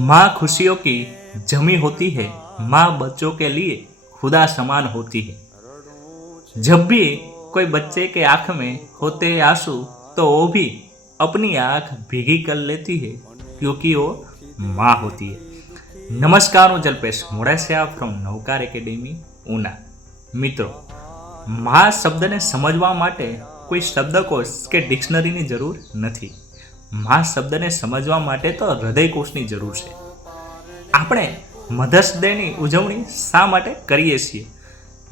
माँ खुशियों की जमी होती है माँ बच्चों के लिए खुदा समान होती है जब भी कोई बच्चे के आंख में होते हैं आंसू तो वो भी अपनी आंख भीगी कर लेती है क्योंकि वो माँ होती है नमस्कार હું જલ્પેશ મોડાસિયા ફ્રોમ નવકાર એકેડેમી ઉના મિત્રો મા શબ્દને સમજવા માટે કોઈ શબ્દકોશ કે ડિક્શનરીની જરૂર નથી મા શબ્દને સમજવા માટે તો હૃદયકોષની જરૂર છે. આપણે મધર્સ ડેની ઉજવણી શા માટે કરીએ છીએ?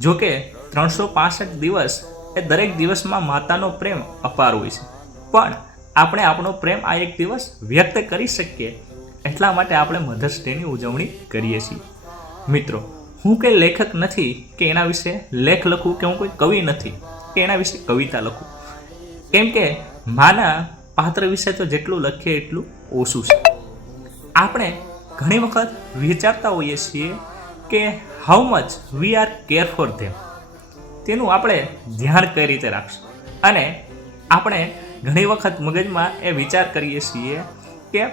જો કે ત્રણસો પાસઠ દિવસ એ દરેક દિવસમાં માતાનો પ્રેમ અપાર હોય છે. પણ આપણે આપણો પ્રેમ આ એક દિવસ વ્યક્ત કરી શકીએ. એટલા માટે આપણે મધર્સ ડેની ઉજવણી કરીએ છીએ. મિત્રો, હું કંઈ લેખક નથી કે એના વિશે લેખ લખું કે હું કોઈ કવિ નથી, કે એના વિશે કવિતા લખું. કેમ કે માના પાત્ર વિશે તો જેટલું લખીએ એટલું ઓછું છે. આપણે ઘણી વખત વિચારતા હોઈએ છીએ કે how much we are care for them તેનું આપણે ધ્યાન કઈ રીતે રાખશું? અને આપણે ઘણી વખત મગજમાં એ વિચાર કરીએ છીએ કે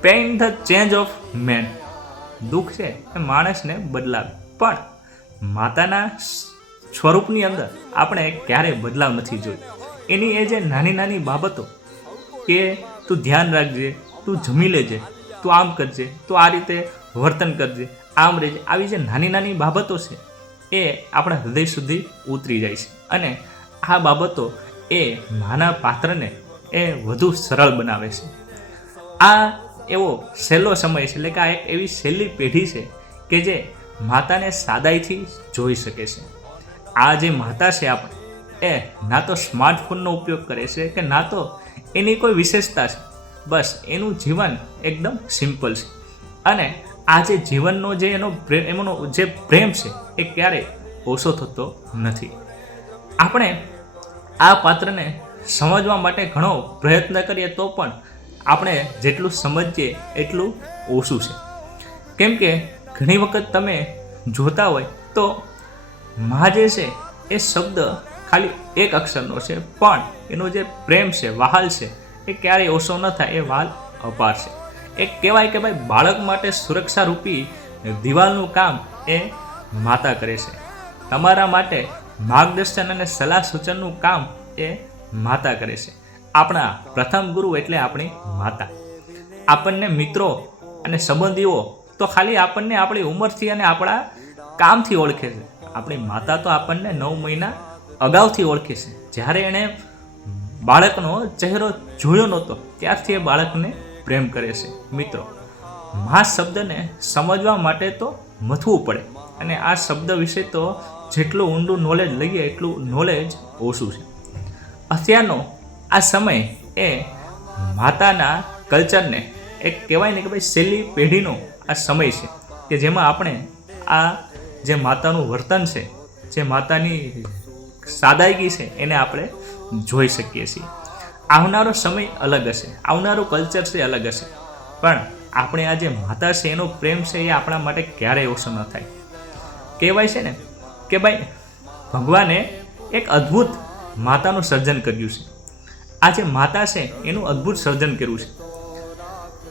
pain the change of man દુઃખ છે એ માણસને બદલાવે. પણ માતાના સ્વરૂપની અંદર આપણે ક્યારેય બદલાવ નથી જોયો એની એ જે નાની નાની બાબતો કે તું ધ્યાન રાખજે, તું જમી લેજે, તું આમ કરજે, તું આ રીતે વર્તન કરજે. આમ રહેજે. આવી જે નાની નાની બાબતો છે, એ આપણા હૃદય સુધી ઉતરી જાય છે. અને આ બાબતો એ નાના પાત્રને એ વધુ સરળ બનાવે છે. આ એવો સહેલો સમય છે, એટલે કે આ એક એવી સહેલી પેઢી છે કે જે માતાને સાદાઈથી જોઈ શકે છે. આ જે માતા છે આપણે એ, ના તો સ્માર્ટફોનનો ઉપયોગ કરે છે કે ના તો એની કોઈ વિશેષતા છે? બસ, એનું જીવન એકદમ સિમ્પલ છે. અને આ જે જીવનનો જે એનો પ્રેમ, એમનો જે પ્રેમ છે, એ ક્યારેય ઓછો થતો નથી. આપણે આ પાત્રને સમજવા માટે ઘણો પ્રયત્ન કરીએ તો પણ આપણે જેટલું સમજીએ એટલું ઓછું છે. કેમ કે ઘણી વખત તમે જોતા હોય તો મા જે છે એ શબ્દ ખાલી એક અક્ષરનો છે, પણ એનો જે પ્રેમ છે, વહાલ છે, એ ક્યારેય ઓછો ન થાય, એ વાલ અપાર છે. એક કહેવાય કે ભાઈ, બાળક માટે સુરક્ષારૂપી દિવાલનું કામ એ માતા કરે છે. તમારા માટે માર્ગદર્શન અને સલાહ સૂચનનું કામ એ માતા કરે છે. આપણા પ્રથમ ગુરુ એટલે આપણી માતા. આપણને મિત્રો અને સંબંધીઓ તો ખાલી આપણને આપણી ઉંમરથી અને આપણા કામથી ઓળખે છે. આપણી માતા તો આપણને નવ મહિના અગાઉથી ઓળખે છે. જ્યારે એણે બાળકનો ચહેરો જોયો નહોતો, ત્યારથી એ બાળકને પ્રેમ કરે છે. મિત્રો મા શબ્દને સમજવા માટે તો મથવું પડે અને આ શબ્દ વિશે તો જેટલું ઊંડું નોલેજ લઈએ, એટલું નોલેજ ઓછું છે. અત્યારનો આ સમય એ માતાના કલ્ચરને એક કહેવાય ને કે ભાઈ છેલ્લી પેઢીનો આ સમય છે કે જેમાં આપણે આ જે માતાનું વર્તન છે, જે માતાની સાદાઈગી છે એને આપણે જોઈ શકીએ છીએ. આવનારો સમય અલગ હશે, આવનારું કલ્ચર છે અલગ હશે. પણ આપણે આ જે માતા છે, એનો પ્રેમ છે એ આપણા માટે ક્યારેય ઓછો ન થાય. કહેવાય છે ને કે ભાઈ, ભગવાને એક અદ્ભુત માતાનું સર્જન કર્યું છે. આ જે માતા છે, એનું અદ્ભુત સર્જન કર્યું છે.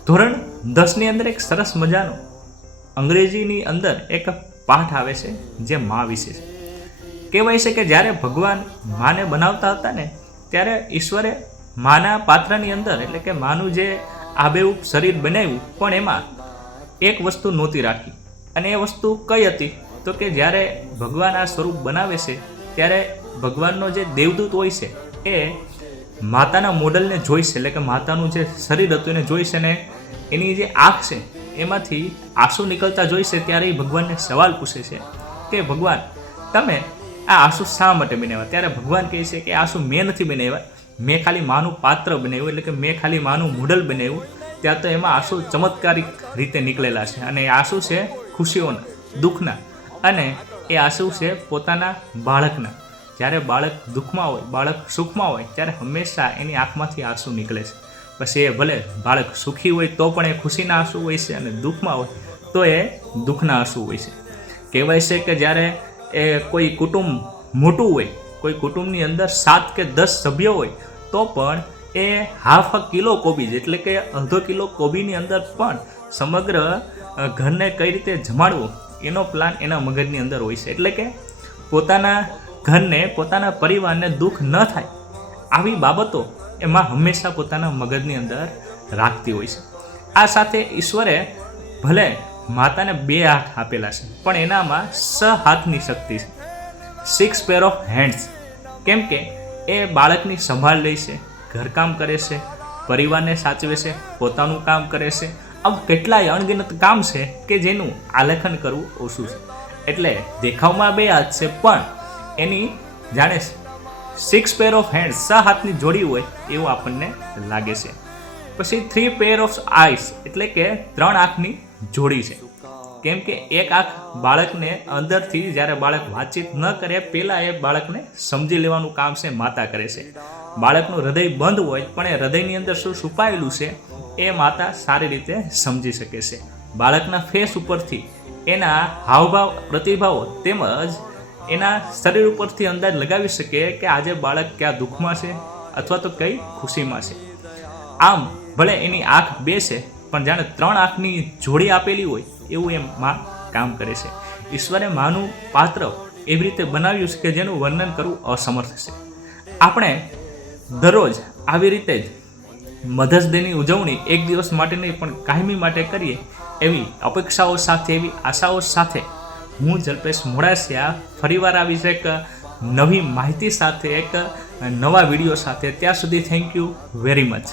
ધોરણ દસની અંદર એક સરસ મજાનો અંગ્રેજીની અંદર એક પાઠ આવે છે, જે મા વિશે છે. કહેવાય છે કે જ્યારે ભગવાન માને બનાવતા હતા ને, ત્યારે ઈશ્વરે માના પાત્રની અંદર, એટલે કે માનું જે આબેવું શરીર બનાવ્યું, પણ એમાં એક વસ્તુ નહોતી રાખી. અને એ વસ્તુ કઈ હતી? તો કે જ્યારે ભગવાન આ સ્વરૂપ બનાવે છે, ત્યારે ભગવાનનો જે દેવદૂત હોય છે, એ માતાના મોડલને જોઈશે એટલે કે માતાનું જે શરીર હતું એને જોઈશે ને એની જે આંખ છે, એમાંથી આંસુ નીકળતા જોઈશે ત્યારે એ ભગવાનને સવાલ પૂછે છે કે ભગવાન, તમે આ આંસુ શા માટે બનાવ્યા? ત્યારે ભગવાન કહે છે કે આંસુ મેં નથી બનાવ્યા. મેં ખાલી માનું પાત્ર બનાવ્યું, એટલે કે મેં ખાલી માનું મોડલ બનાવ્યું. ત્યાં તો એમાં આંસુ ચમત્કારિક રીતે નીકળેલા છે. અને એ આંસુ છે ખુશીઓના, દુઃખના. અને એ આંસુ છે પોતાના બાળકના. જ્યારે બાળક દુઃખમાં હોય, બાળક સુખમાં હોય, ત્યારે હંમેશા એની આંખમાંથી આંસુ નીકળે છે. પછી એ ભલે બાળક સુખી હોય તો પણ એ ખુશીના આંસુ હોય છે અને દુઃખમાં હોય તો એ દુઃખના આંસુ હોય છે. કહેવાય છે કે જ્યારે એ કોઈ કુટુંબ મોટું હોય, કોઈ કુટુંબની અંદર સાત કે દસ સભ્યો હોય, તો પણ એ હાફ કિલો કોબીજ એટલે કે અડધો કિલો કોબીની અંદર પણ સમગ્ર ઘરને કઈ રીતે જમાડવું, એનો પ્લાન એના મગજની અંદર હોય છે. એટલે કે પોતાના ઘરને, પોતાના પરિવારને દુઃખ ન થાય, આવી બાબતો એમાં હંમેશા પોતાના મગજની અંદર રાખતી હોય છે. આ સાથે ઈશ્વરે ભલે માતાને બે હાથ આપેલા છે, પણ એનામાં સ હાથની શક્તિ છે. સિક્સ પેર ઓફ હેન્ડ્સ કેમ કે એ બાળકની સંભાળ લે છે, ઘરકામ કરે છે, પરિવારને સાચવે છે, પોતાનું કામ કરે છે. આમ કેટલાય અણગિનત કામ છે કે જેનું આલેખન કરવું ઓછું છે. એટલે દેખાવમાં બે હાથ છે, પણ એની જાણે સિક્સ પેર ઓફ હેન્ડ સ હાથની જોડી હોય એવું આપણને લાગે છે. પછી થ્રી પેર ઓફ આઈસ એટલે કે ત્રણ આંખની જોડી છે. કેમ કે એક આંખ બાળકને અંદરથી જ્યારે બાળક વાતચીત ન કરે, પહેલાં એ બાળકને સમજી લેવાનું કામ છે, માતા કરે છે. બાળકનું હૃદય બંધ હોય, પણ એ હૃદયની અંદર શું છુપાયેલું છે, એ માતા સારી રીતે સમજી શકે છે. બાળકના ફેસ ઉપરથી એના હાવભાવ, પ્રતિભાવો તેમજ એના શરીર ઉપરથી અંદાજ લગાવી શકે કે આજે બાળક ક્યાં દુઃખમાં છે અથવા તો કઈ ખુશીમાં છે. આમ ભલે એની આંખ બે છે પણ જાણે ત્રણ આંખની જોડી આપેલી હોય એવું એમ માં કામ કરે છે. ઈશ્વરે માનું પાત્ર એવી રીતે બનાવ્યું છે કે જેનું વર્ણન કરવું અસમર્થ છે. આપણે દરરોજ આવી રીતે જ મધર્સ ડેની ઉજવણી એક દિવસ માટે નહીં, પણ કાયમી માટે કરીએ એવી અપેક્ષાઓ સાથે, એવી આશાઓ સાથે હું જલ્પેશ મોડાસિયા ફરીવાર આવી છે એક નવી માહિતી સાથે, એક નવા વીડિયો સાથે. ત્યાં સુધી થેન્ક યુ વેરી મચ